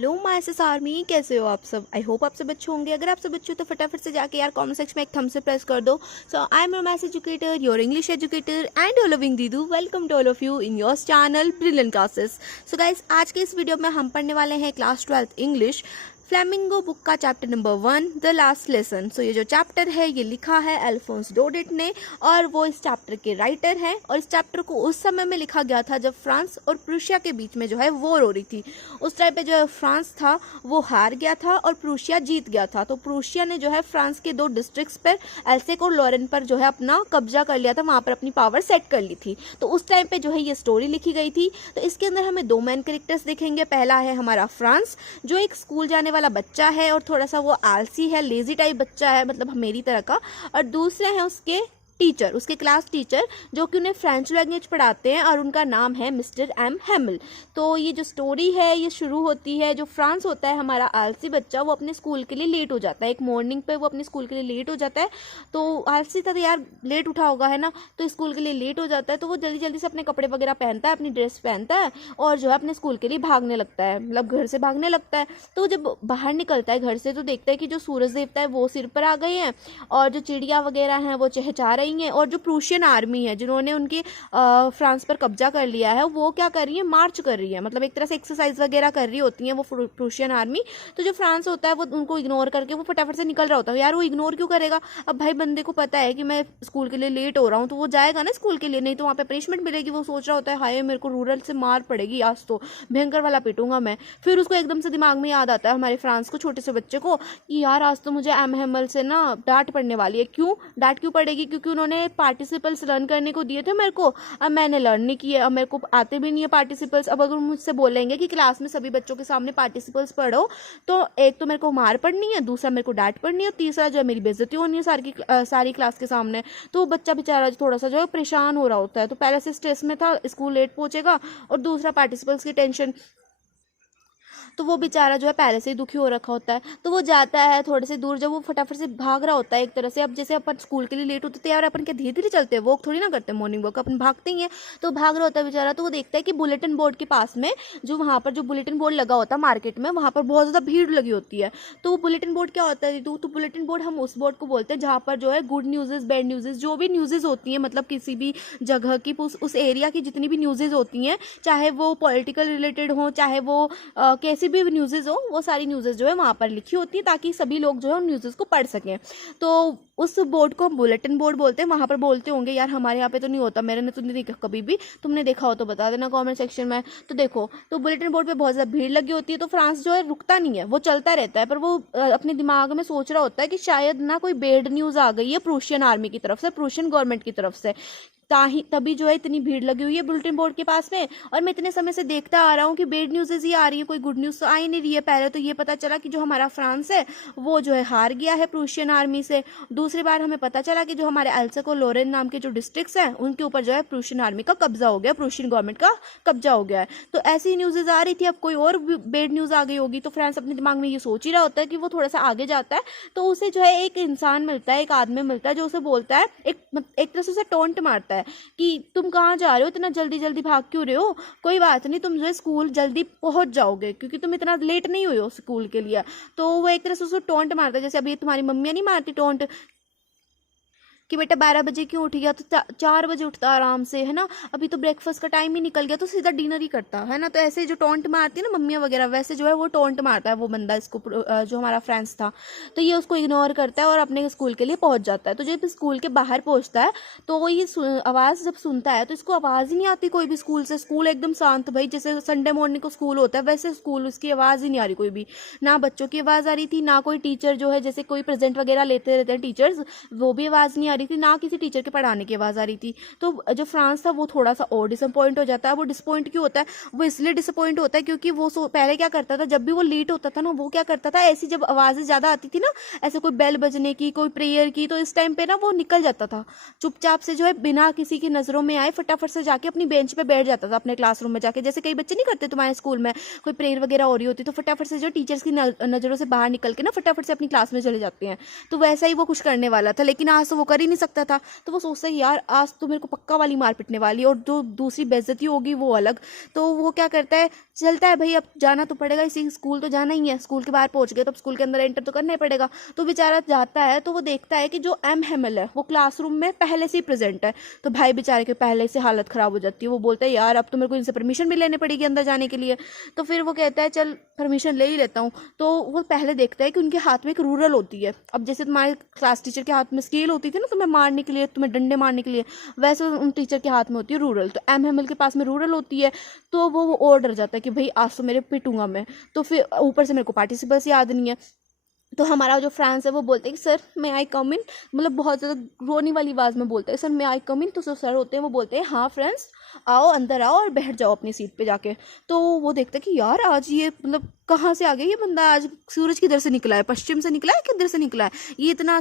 Hello माइसेस army, कैसे हो आप सब। आई होप आप सब अच्छे होंगे। अगर आप सब अच्छे हो तो फटाफट से जाके यार कमेंट सेक्शन में एक थम्स अप प्रेस कर दो। So I am your maths educator, your English educator and your loving दीदू। Welcome to all of you in your channel brilliant classes. So guys, आज के इस वीडियो में हम पढ़ने वाले हैं class 12th English Flamingo book का chapter number 1 the last lesson. So ये जो चैप्टर है ये लिखा है अल्फोंस डोडेट ने और वो इस चैप्टर के राइटर हैं। और इस चैप्टर को उस समय में लिखा गया था जब फ्रांस और प्रूशिया के बीच में जो है वॉर हो रही थी। उस टाइम पे जो है फ्रांस था वो हार गया था और प्रूशिया जीत गया था। तो प्रूशिया ने जो है फ्रांस के 2 डिस्ट्रिक्ट्स पर एल्सेक और लॉरेन पर जो है अपना कब्जा कर लिया था, वहाँ पर अपनी पावर सेट कर ली थी। तो उस टाइम पे जो है ये स्टोरी लिखी गई थी। तो इसके अंदर हमें 2 मेन कैरेक्टर्स देखेंगे। पहला है हमारा फ्रांस, जो एक स्कूल जाने वाला बच्चा है और थोड़ा सा वो आलसी है, लेजी टाइप बच्चा है, मतलब मेरी तरह का। और दूसरे हैं उसके टीचर, उसके क्लास टीचर, जो कि उन्हें फ्रेंच लैंग्वेज पढ़ाते हैं और उनका नाम है मिस्टर एम हेमिल। तो ये जो स्टोरी है ये शुरू होती है, जो फ्रांस होता है हमारा आलसी बच्चा, वो अपने स्कूल के लिए लेट हो जाता है। एक मॉर्निंग पे वो अपने स्कूल के लिए लेट हो जाता है। तो आलसी था तो यार लेट उठा होगा, है ना, तो स्कूल के लिए लेट हो जाता है। तो वो जल्दी जल्दी से अपने कपड़े वगैरह पहनता है, अपनी ड्रेस पहनता है और जो है अपने स्कूल के लिए भागने लगता है, मतलब घर से भागने लगता है। तो जब बाहर निकलता है घर से तो देखता है कि जो सूरज देवता है वो सिर पर आ गए हैं और जो चिड़िया वगैरह हैं वो चहचहा रही हैं और जो प्रूशियन आर्मी है जिन्होंने उनके फ्रांस पर कब्जा कर लिया है वो क्या कर रही है, मार्च कर रही है, मतलब एक तरह से एक्सरसाइज वगैरह कर रही होती है वो प्रूशियन आर्मी। तो जो फ्रांस होता है वो उनको इग्नोर करके वो फटाफट से निकल रहा होता है। यार वो इग्नोर क्यों करेगा, अब भाई बंदे को पता है कि मैं स्कूल के लिए लेट हो रहा हूँ तो वो जाएगा ना स्कूल के लिए, नहीं तो वहाँ पे पनिशमेंट मिलेगी। वो सोच रहा होता है हाय मेरे को रूरल से मार पड़ेगी, आज तो भयंकर वाला पीटूंगा मैं। फिर उसको एकदम से दिमाग में याद आता है हमारे फ्रांस को, छोटे से बच्चे को, कि यार आज तो मुझे एम हेमल से ना डांट पड़ने वाली है। क्यों डांट क्यों पड़ेगी, क्योंकि उन्होंने पार्टिसिपल्स लर्न करने को दिए थे मेरे को, अब मैंने लर्न नहीं किए, अब मेरे को आते भी नहीं है पार्टिसिपल्स। अब अगर मुझसे बोलेंगे कि क्लास में सभी बच्चों के सामने पार्टिसिपल्स पढ़ो तो एक तो मेरे को मार पड़नी है, दूसरा मेरे को डांट पड़नी है, तीसरा जो है मेरी बेइज्जती होनी है सारी क्लास के सामने। तो बच्चा बेचारा थोड़ा सा जो है परेशान हो रहा होता है। तो पहले से स्ट्रेस में था, स्कूल लेट पहुंचेगा, और दूसरा पार्टिसिपल्स की टेंशन। तो वो बेचारा जो है पहले से ही दुखी हो रखा होता है। तो वो जाता है थोड़े से दूर, जब वो फटाफट से भाग रहा होता है एक तरह से। अब जैसे अपन स्कूल के लिए लेट होते थे यार, अपन क्या धीरे धीरे चलते हैं, वॉक थोड़ी ना करते, मॉर्निंग वॉक अपन भागते ही हैं। तो भाग रहा होता है बेचारा। तो वो देखता है कि बुलेटिन बोर्ड के पास में जो वहाँ पर जो बुलेटिन बोर्ड लगा होता है मार्केट में, वहाँ पर बहुत ज़्यादा भीड़ लगी होती है। तो बुलेटिन बोर्ड क्या होता है, तो बुलेटिन बोर्ड हम उस बोर्ड को बोलते हैं जहाँ पर जो है गुड न्यूज़ बैड न्यूज़ जो भी न्यूज़ होती हैं, मतलब किसी भी जगह की उस एरिया की जितनी भी न्यूज़ होती हैं, चाहे वो पॉलिटिकल रिलेटेड हो, चाहे वो कैसी भी न्यूज़ हो, वो सारी न्यूज़ जो है वहाँ पर लिखी होती है ताकि सभी लोग जो है उन न्यूज़ को पढ़ सकें। तो उस बोर्ड को हम बुलेटिन बोर्ड बोलते हैं। वहाँ पर बोलते होंगे यार, हमारे यहाँ पे तो नहीं होता, मैंने तो नहीं देखा कभी भी, तुमने देखा हो तो बता देना कमेंट सेक्शन में। तो देखो, तो बुलेटिन बोर्ड पे बहुत ज़्यादा भीड़ लगी होती है। तो फ्रांस जो है रुकता नहीं है, वो चलता रहता है। पर वो अपने दिमाग में सोच रहा होता है कि शायद ना कोई बैड न्यूज़ आ गई है प्रूशियन आर्मी की तरफ से, प्रूशियन गवर्नमेंट की तरफ से, तभी जो है इतनी भीड़ लगी हुई है बुलेटिन बोर्ड के पास में। और मैं इतने समय से देखता आ रहा हूँ कि बैड न्यूज़ ही आ रही है, कोई गुड न्यूज़ तो आ ही नहीं रही है। पहले तो ये पता चला कि जो हमारा फ्रांस है वो जो है हार गया है प्रूशियन आर्मी से। दूसरी बार हमें पता चला कि जो हमारे अल्सेक और लॉरेन नाम के जो डिस्ट्रिक्ट्स हैं उनके ऊपर जो है प्रूशियन आर्मी का कब्जा हो गया, प्रूशियन गवर्नमेंट का कब्जा हो गया है। तो ऐसी न्यूज़ आ रही थी, अब कोई और बैड न्यूज़ आ गई होगी। तो फ्रांस अपने दिमाग में ये सोच ही रहा होता है कि वो थोड़ा सा आगे जाता है तो उसे जो है एक इंसान मिलता है, एक आदमी मिलता है जो उसे बोलता है, एक तरह से उसे टोंट मारता है कि तुम कहाँ जा रहे हो, इतना जल्दी जल्दी भाग क्यों रहे हो, कोई बात नहीं, तुम जो है स्कूल जल्दी पहुंच जाओगे क्योंकि तुम इतना लेट नहीं हुए हो स्कूल के लिए। तो वो एक तरह से उसको टोंट मारता है, जैसे अभी तुम्हारी मम्मी नहीं मारती टोंट कि बेटा 12 बजे क्यों उठ गया, तो 4 बजे उठता आराम से, है ना, अभी तो ब्रेकफास्ट का टाइम ही निकल गया, तो सीधा डिनर ही करता है ना। तो ऐसे जो टोंट मारती है ना मम्मियाँ वगैरह, वैसे जो है वो टोंट मारता है वो बंदा इसको, जो हमारा फ्रेंड्स था। तो ये उसको इग्नोर करता है और अपने स्कूल के लिए पहुंच जाता है। तो जब स्कूल के बाहर पहुंचता है तो वो ये आवाज़ जब सुनता है तो इसको आवाज़ ही नहीं आती कोई भी स्कूल से। स्कूल एकदम शांत, भाई जैसे संडे मॉर्निंग को स्कूल होता है वैसे स्कूल, उसकी आवाज़ ही नहीं आ रही कोई भी, ना बच्चों की आवाज़ आ रही थी, ना कोई टीचर जो है जैसे कोई प्रेजेंट वगैरह लेते रहते हैं टीचर्स, वो भी आवाज़ नहीं आ रही थी, ना किसी टीचर के पढ़ाने की आवाज़ आ रही थी। तो जो फ्रांस था वो थोड़ा सा और डिसअपॉइंट हो जाता है। वो डिसअपॉइंट क्यों होता है, वो इसलिए डिसअपॉइंट होता है क्योंकि वो पहले क्या करता था, जब भी वो लेट होता था ना, वो क्या करता था, ऐसी जब आवाज़ें ज़्यादा आती थी ना, ऐसे कोई बेल बजने की, कोई प्रेयर की, तो इस टाइम पे ना वो निकल जाता था चुपचाप से, जो है बिना किसी की नज़रों में आए फटाफट से जाके अपनी बेंच पे बैठ जाता था अपने क्लासरूम में जाके। जैसे कई बच्चे नहीं करते तुम्हारे स्कूल में, कोई प्रेयर वगैरह हो रही होती तो फटाफट से जो टीचर्स की नज़रों से बाहर निकल के ना फटाफट से अपनी क्लास में चले जाते हैं, तो वैसा ही वो कुछ करने वाला था। लेकिन आज तो वो कर ही नहीं सकता था। तो वो सोचता है यार आज तो मेरे को पक्का वाली मार पिटने वाली है और जो दूसरी बेइज्जती होगी वो अलग। तो वो क्या करता है, चलता है भाई अब जाना तो पड़ेगा, इसी स्कूल तो जाना ही है, स्कूल के बाहर पहुंच गए तो अब स्कूल के अंदर एंटर तो करना ही पड़ेगा। तो बेचारा जाता है तो वो देखता है कि जो एम हेमल है वो क्लासरूम में पहले से ही प्रेजेंट है। तो भाई बेचारे के पहले से हालत खराब हो जाती है। वो बोलता है यार अब तो मेरे को इनसे परमिशन भी लेनी पड़ेगी अंदर जाने के लिए। तो फिर वो कहता है चल परमिशन ले ही लेता हूँ। तो वो पहले देखता है कि उनके हाथ में एक रूरल होती है। अब जैसे तुम्हारे क्लास टीचर के हाथ में स्केल होती थी ना तुम्हें मारने के लिए, तुम्हें डंडे मारने के लिए, वैसे उन टीचर के हाथ में होती है रूरल। तो एम हेमल के पास में रूरल होती है। तो वो और डर जाता है कि भाई आज तो मेरे पिटूंगा मैं। तो फिर ऊपर से मेरे को पार्टिसिपल्स याद नहीं है। तो हमारा जो फ्रांस है वो बोलते हैं कि सर मैं आई कम इन, मतलब बहुत ज़्यादा रोने वाली आवाज़ में बोलते हैं सर मैं आई कम इन। तो जो सर होते हैं वो बोलते हैं हाँ फ्रेंड्स आओ अंदर आओ और बैठ जाओ अपनी सीट पे जाके। तो वो देखते हैं कि यार आज ये मतलब कहाँ से आ गया ये बंदा, आज सूरज किधर से निकला है, पश्चिम से निकला है किधर से निकला है, ये इतना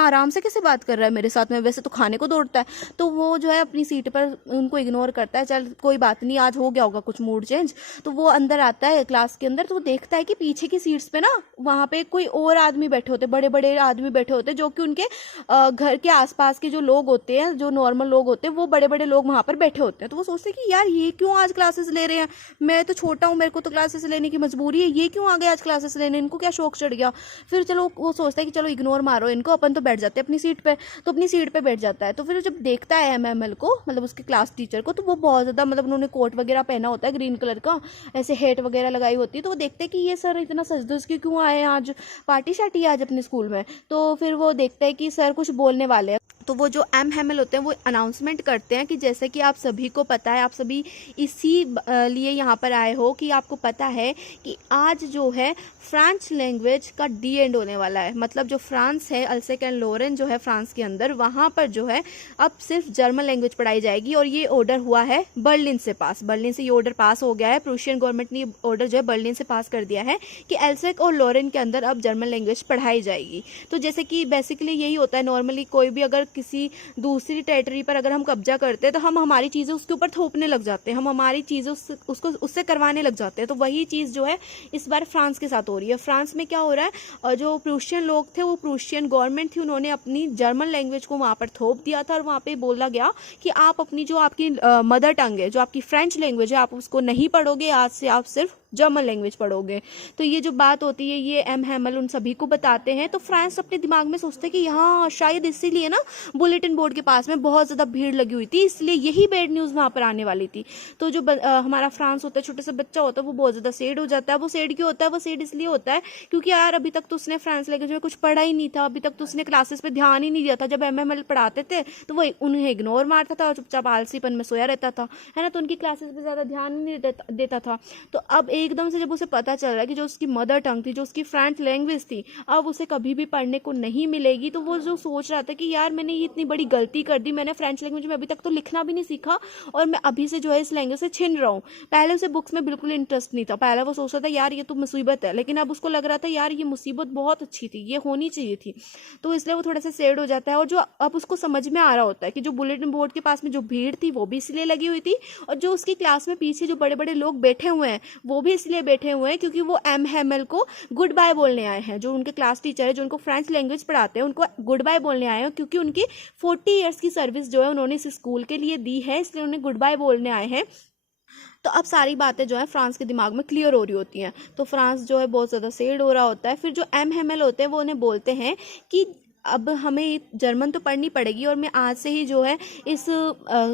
आराम से कैसे बात कर रहा है मेरे साथ में, वैसे तो खाने को दौड़ता है। तो वो जो है अपनी सीट पर उनको इग्नोर करता है, चल कोई बात नहीं आज हो गया होगा कुछ मूड चेंज। तो वो अंदर आता है क्लास के अंदर। तो वो देखता है कि पीछे की सीट्स पे ना वहाँ पे कोई और आदमी बैठे होते, बड़े बड़े आदमी बैठे होते जो कि उनके घर के आसपास के जो लोग होते हैं, जो नॉर्मल लोग होते हैं, वो बड़े बड़े लोग वहाँ पर बैठे होते हैं। तो वो सोचते हैं कि यार ये क्यों आज क्लासेस ले रहे हैं, मैं तो छोटा हूँ मेरे को तो क्लासेस लेने की मजबूरी है, ये क्यों आ गए आज क्लासेस लेने, इनको क्या शौक चढ़ गया। फिर चलो वो सोचता है कि चलो इग्नोर मारो इनको, अपन तो बैठ जाते हैं अपनी सीट पे। तो अपनी सीट पे बैठ जाता है। तो फिर जब देखता है एमएमएल को, मतलब उसके क्लास टीचर को, तो वो बहुत ज़्यादा मतलब उन्होंने कोट वगैरह पहना होता है ग्रीन कलर का, ऐसे हेट वगैरह लगाई होती है। तो वो देखते हैं कि ये सर इतना सज धज के क्यों आए हैं, आज पार्टी शार्टी आज अपने स्कूल में। तो फिर वो देखता है कि सर कुछ बोलने वाले हैं। तो वो जो एम हेमल होते हैं वो अनाउंसमेंट करते हैं कि जैसे कि आप सभी को पता है, आप सभी इसी लिए यहाँ पर आए हो कि आपको पता है कि आज जो है फ्रेंच लैंग्वेज का डी एंड होने वाला है। मतलब जो फ्रांस है, अल्सेक एंड लोरेन जो है फ्रांस के अंदर, वहाँ पर जो है अब सिर्फ जर्मन लैंग्वेज पढ़ाई जाएगी। और ये ऑर्डर हुआ है बर्लिन से पास, बर्लिन से ये ऑर्डर पास हो गया है। प्रूशियन गवर्नमेंट ने ऑर्डर जो है बर्लिन से पास कर दिया है कि अल्सेक और लोरेन के अंदर अब जर्मन लैंग्वेज पढ़ाई जाएगी। तो जैसे कि बेसिकली यही होता है नॉर्मली, कोई भी अगर किसी दूसरी टेरिटरी पर अगर हम कब्जा करते हैं तो हम हमारी चीज़ें उसके ऊपर थोपने लग जाते हैं, हम हमारी चीज़ें उसको उससे करवाने लग जाते हैं। तो वही चीज़ जो है इस बार फ्रांस के साथ हो रही है। फ्रांस में क्या हो रहा है, और जो प्रूशियन लोग थे, वो प्रूशियन गवर्नमेंट थी, उन्होंने अपनी जर्मन लैंग्वेज को वहाँ पर थोप दिया था। और वहाँ पे बोला गया कि आप अपनी जो आपकी मदर टंग है, जो आपकी फ्रेंच लैंग्वेज है, आप उसको नहीं पढ़ोगे, आज से आप सिर्फ जर्मन लैंग्वेज पढ़ोगे। तो ये जो बात होती है ये एम हेमल उन सभी को बताते हैं। तो फ्रांस अपने दिमाग में सोचते हैं कि यहाँ शायद इसीलिए ना बुलेटिन बोर्ड के पास में बहुत ज़्यादा भीड़ लगी हुई थी, इसलिए यही बैड न्यूज़ वहाँ पर आने वाली थी। तो जो हमारा फ्रांस होता है, छोटे से बच्चा होता है, वो बहुत ज़्यादा सैड हो जाता है। वो सैड क्यों होता है, वो सैड इसलिए होता है क्योंकि यार अभी तक तो उसने फ्रांस लैंग्वेज में कुछ पढ़ा ही नहीं था, अभी तक तो उसने क्लासेस पे ध्यान ही नहीं दिया था। जब एम हेमल पढ़ाते थे तो वो उन्हें इग्नोर मारता था और चुपचाप आलसीपन में सोया रहता था, है ना। तो उनकी क्लासेस पे ज़्यादा ध्यान नहीं देता था। तो अब एकदम से जब उसे पता चल रहा है कि जो उसकी मदर टंग थी, जो उसकी फ्रेंच लैंग्वेज थी, अब उसे कभी भी पढ़ने को नहीं मिलेगी। तो वो जो सोच रहा था कि यार मैंने ये इतनी बड़ी गलती कर दी, मैंने फ्रेंच लैंग्वेज में अभी तक तो लिखना भी नहीं सीखा और मैं अभी से जो है इस लैंग्वेज से छिन रहा हूँ। पहले उसे बुक्स में बिल्कुल इंटरेस्ट नहीं था, पहले वो सोचता था यार ये तो मुसीबत है, लेकिन अब उसको लग रहा था यार ये मुसीबत बहुत अच्छी थी, ये होनी चाहिए थी। तो इसलिए वो थोड़ा सा सैड हो जाता है। और जो अब उसको समझ में आ रहा होता है कि जो बुलेटिन बोर्ड के पास में जो भीड़ थी वो भी इसलिए लगी हुई थी, और जो उसकी क्लास में पीछे जो बड़े बड़े लोग बैठे हुए हैं वो भी इसलिए बैठे हुए हैं क्योंकि वो एम हेमल को गुड बाय बोलने आए हैं। जो उनके क्लास टीचर है, जो उनको फ्रेंच लैंग्वेज पढ़ाते हैं, उनको गुड बाय बोलने आए हैं क्योंकि उनकी 40 ईयर्स की सर्विस जो है उन्होंने इस स्कूल के लिए दी है, इसलिए उन्हें गुड बाय बोलने आए हैं। तो अब सारी बातें जो है फ्रांस के दिमाग में क्लियर हो रही होती हैं। तो फ्रांस जो है बहुत ज़्यादा सैड हो रहा होता है। फिर जो एम हेमल होते हैं वो उन्हें बोलते हैं कि अब हमें जर्मन तो पढ़नी पड़ेगी और मैं आज से ही जो है इस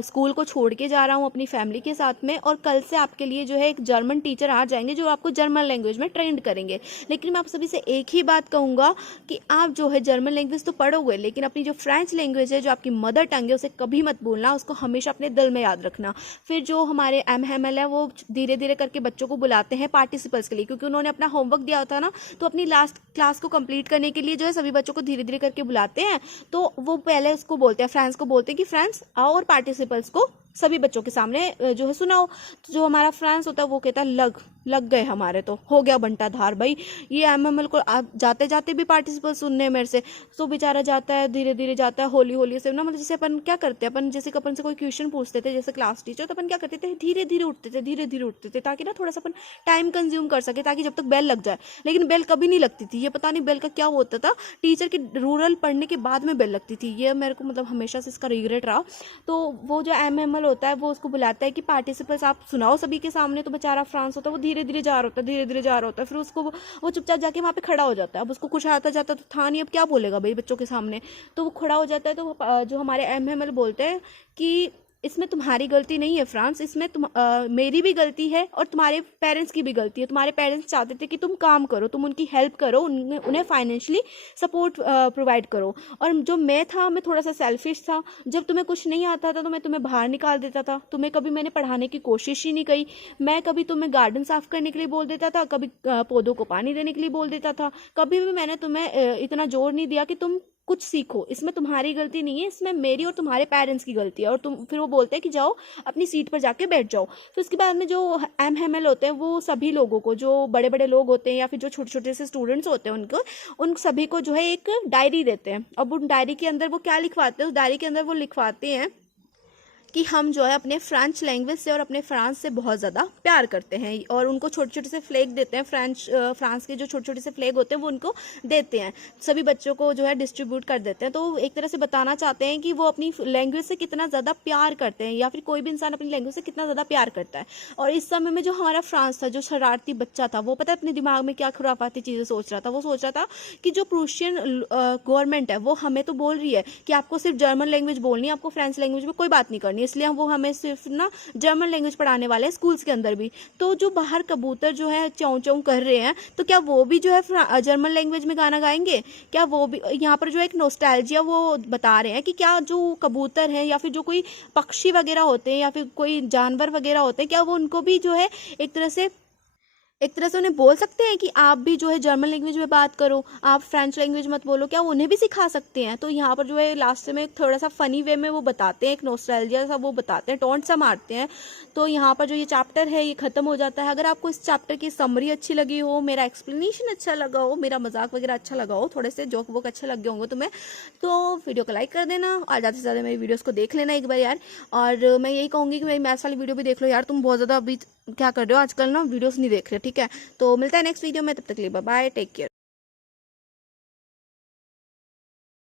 स्कूल को छोड़ के जा रहा हूँ अपनी फैमिली के साथ में, और कल से आपके लिए जो है एक जर्मन टीचर आ जाएंगे जो आपको जर्मन लैंग्वेज में ट्रेंड करेंगे। लेकिन मैं आप सभी से एक ही बात कहूँगा कि आप जो है जर्मन लैंग्वेज तो पढ़ोगे, लेकिन अपनी जो फ्रेंच लैंग्वेज है, जो आपकी मदर टंग है, उसे कभी मत भूलना, उसको हमेशा अपने दिल में याद रखना। फिर जो हमारे एम हेमल है वो धीरे धीरे करके बच्चों को बुलाते हैं पार्टिसिपल्स के लिए, क्योंकि उन्होंने अपना होमवर्क दिया होता है ना, तो अपनी लास्ट क्लास को कंप्लीट करने के लिए जो है सभी बच्चों को धीरे धीरे करके बुलाते हैं। तो वो पहले उसको बोलते हैं, फ्रेंड्स को बोलते हैं कि फ्रेंड्स आओ और पार्टिसिपल्स को सभी बच्चों के सामने जो है सुनाओ। तो जो हमारा फ्रांस होता है वो कहता है लग गए हमारे, तो हो गया बंटा धार भाई। ये एमएमएल को आप जाते जाते भी पार्टिसिपल सुनने मेरे से, तो बेचारा जाता है धीरे धीरे जाता है, होली होली से ना, मतलब जैसे अपन क्या करते हैं, अपन जैसे कि अपन से कोई क्वेश्चन पूछते थे जैसे क्लास टीचर, तो अपन क्या करते थे, धीरे धीरे उठते थे ताकि ना थोड़ा सा अपन टाइम कंज्यूम कर सके, ताकि जब तक बेल लग जाए। लेकिन बेल कभी नहीं लगती थी, ये पता नहीं बेल का क्या होता था, टीचर की रूरल पढ़ने के बाद में बेल लगती थी। ये मेरे को मतलब हमेशा से इसका रिग्रेट रहा। तो वो जो एमएमएल होता है वो उसको बुलाता है कि पार्टिसिपेंट्स आप सुनाओ सभी के सामने। तो बेचारा फ्रांस होता है वो धीरे धीरे जा रहा होता है, फिर उसको वो चुपचाप जाके वहाँ पे खड़ा हो जाता है। अब उसको कुछ आता जाता तो था नहीं, अब क्या बोलेगा भाई बच्चों के सामने, तो वो खड़ा हो जाता है। तो वो जो हमारे एमएमएल बोलते हैं कि इसमें तुम्हारी गलती नहीं है फ्रांस, इसमें मेरी भी गलती है और तुम्हारे पेरेंट्स की भी गलती है। तुम्हारे पेरेंट्स चाहते थे कि तुम काम करो, तुम उनकी हेल्प करो, उन्हें फाइनेंशियली सपोर्ट प्रोवाइड करो। और जो मैं था, मैं थोड़ा सा सेल्फिश था। जब तुम्हें कुछ नहीं आता था तो मैं तुम्हें बाहर निकाल देता था, तुम्हें कभी मैंने पढ़ाने की कोशिश ही नहीं की। मैं कभी तुम्हें गार्डन साफ करने के लिए बोल देता था, कभी पौधों को पानी देने के लिए बोल देता था, कभी भी मैंने तुम्हें इतना जोर नहीं दिया कि तुम कुछ सीखो। इसमें तुम्हारी गलती नहीं है, इसमें मेरी और तुम्हारे पेरेंट्स की गलती है। और तुम फिर वो बोलते हैं कि जाओ अपनी सीट पर जाके बैठ जाओ। फिर उसके बाद में जो एमएमएल होते हैं वो सभी लोगों को, जो बड़े बड़े लोग होते हैं या फिर जो छोटे छोटे से स्टूडेंट्स होते हैं, उनको उन सभी को जो है एक डायरी देते हैं। अब उन डायरी के अंदर वो क्या लिखवाते हैं, उस डायरी के अंदर वो लिखवाते हैं कि हम जो है अपने फ्रेंच लैंग्वेज से और अपने फ्रांस से बहुत ज़्यादा प्यार करते हैं। और उनको छोटे छोटे से फ्लैग देते हैं, फ्रांस के जो छोटे छोटे से फ्लैग होते हैं वो उनको देते हैं, सभी बच्चों को जो है डिस्ट्रीब्यूट कर देते हैं। तो एक तरह से बताना चाहते हैं कि वो अपनी लैंग्वेज से कितना ज़्यादा प्यार करते हैं, या फिर कोई भी इंसान अपनी लैंग्वेज से कितना ज़्यादा प्यार करता है। और इस समय में जो हमारा फ्रांस था, जो शरारती बच्चा था, वो पता है अपने दिमाग में क्या खुराफाती चीज़ें सोच रहा था। वो सोच रहा था कि जो प्रूशियन गवर्नमेंट है वो हमें तो बोल रही है कि आपको सिर्फ जर्मन लैंग्वेज बोलनी है, आपको फ्रेंच लैंग्वेज में कोई बात नहीं करनी, इसलिए वो हमें सिर्फ ना जर्मन लैंग्वेज पढ़ाने वाले हैं स्कूल्स के अंदर भी। तो जो बाहर कबूतर जो है चौं चौं कर रहे हैं, तो क्या वो भी जो है जर्मन लैंग्वेज में गाना गाएंगे? क्या वो भी यहाँ पर जो एक नोस्टैल्जिया वो बता रहे हैं कि क्या जो कबूतर हैं या फिर जो कोई पक्षी वगैरह होते हैं या फिर कोई जानवर वगैरह होते हैं, क्या वो उनको भी जो है एक तरह से उन्हें बोल सकते हैं कि आप भी जो है जर्मन लैंग्वेज में बात करो, आप फ्रेंच लैंग्वेज मत बोलो? क्या उन्हें भी सिखा सकते हैं? तो यहाँ पर जो है लास्ट में थोड़ा सा फनी वे में वो बताते हैं, एक नॉस्टैल्जिया सा वो बताते हैं, टॉन्ट सा मारते हैं। तो यहाँ पर जो ये चैप्टर है ये खत्म हो जाता है। अगर आपको इस चैप्टर की समरी अच्छी लगी हो, मेरा एक्सप्लेनेशन अच्छा लगा हो, मेरा मजाक वगैरह अच्छा लगा हो, थोड़े से जोक वोक अच्छे लग गए होंगे तुम्हें, तो वीडियो को लाइक कर देना और ज़्यादा से ज़्यादा मेरी वीडियोज़ को देख लेना एक बार यार। और मैं यही कहूँगी कि मेरी मैथ्स वाली वीडियो भी देख लो यार, तुम बहुत ज़्यादा अभी क्या कर रहे हो आजकल ना, वीडियोस नहीं देख रहे, ठीक है? तो मिलता है नेक्स्ट वीडियो में, तब तक के लिए बाय बाय, टेक केयर।